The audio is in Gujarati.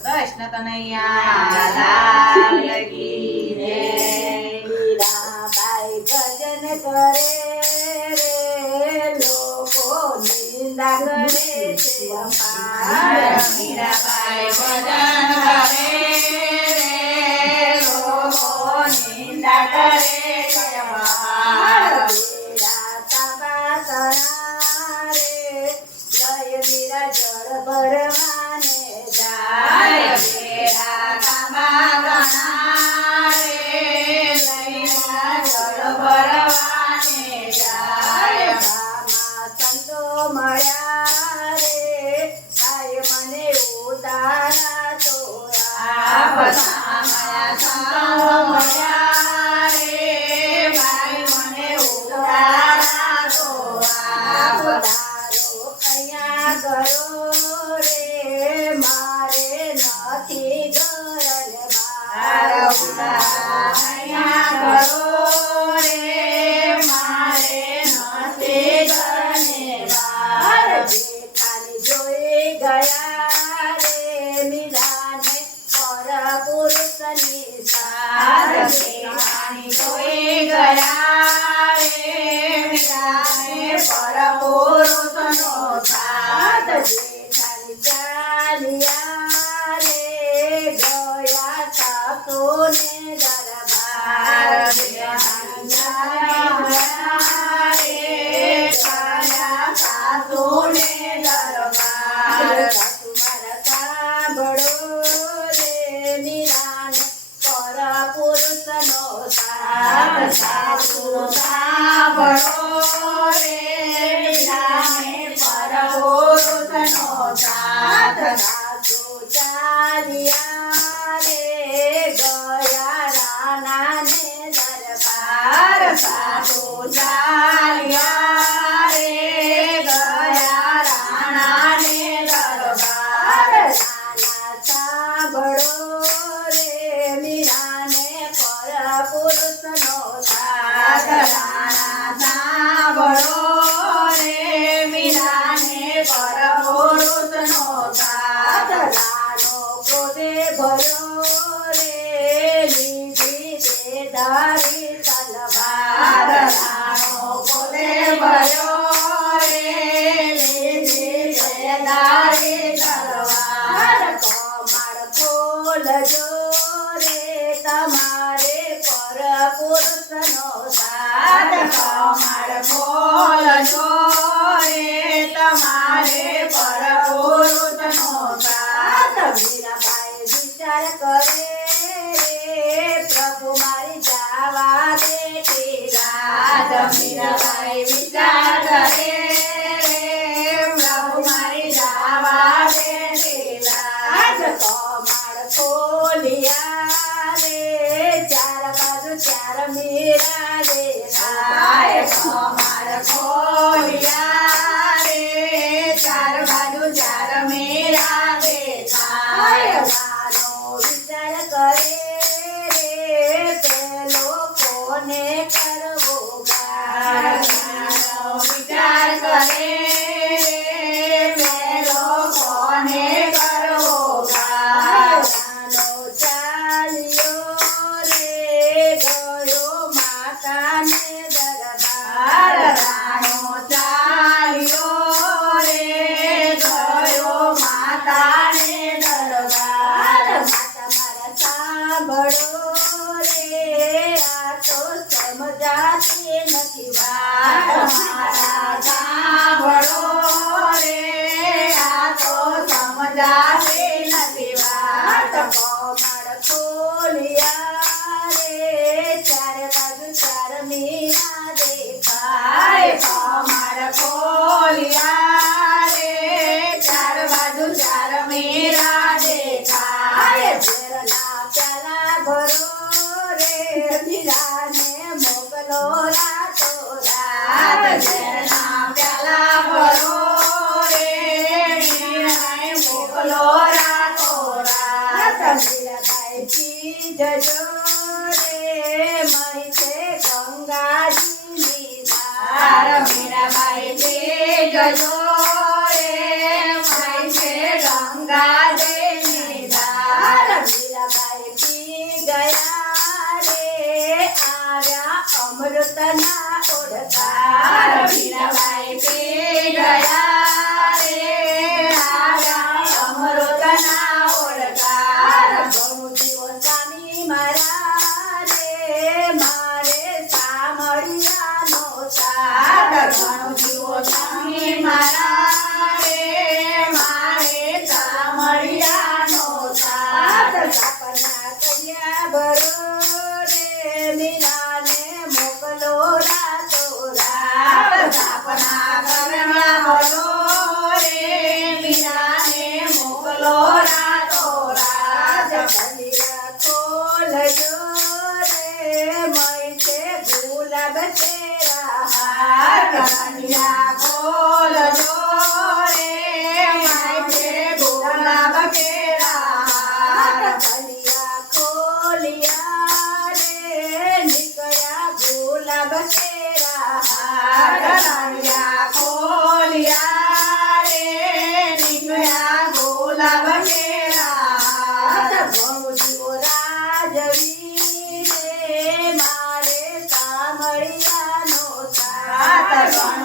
કૃષ્ણ કનૈયા લગી રે મીરાબાઈ ભજન કરે રે લોકો નિંદા કરે છે. મીરાબાઈ ભજન કરે my સાધા પુરુષની સાધે. કોઈ ગયા તારી તલવાર નાનો કોને ભયો રે તારી તલવાર. કમળ ફૂલ જો રે, તમારે પર પુરુષનો સાથ. કમળ ફૂલ જો काने दरबार राणो चालियो रे गयो माताने दरबार माता मारा सांभळो रे आतो समजाते नथी वार Yeah. bye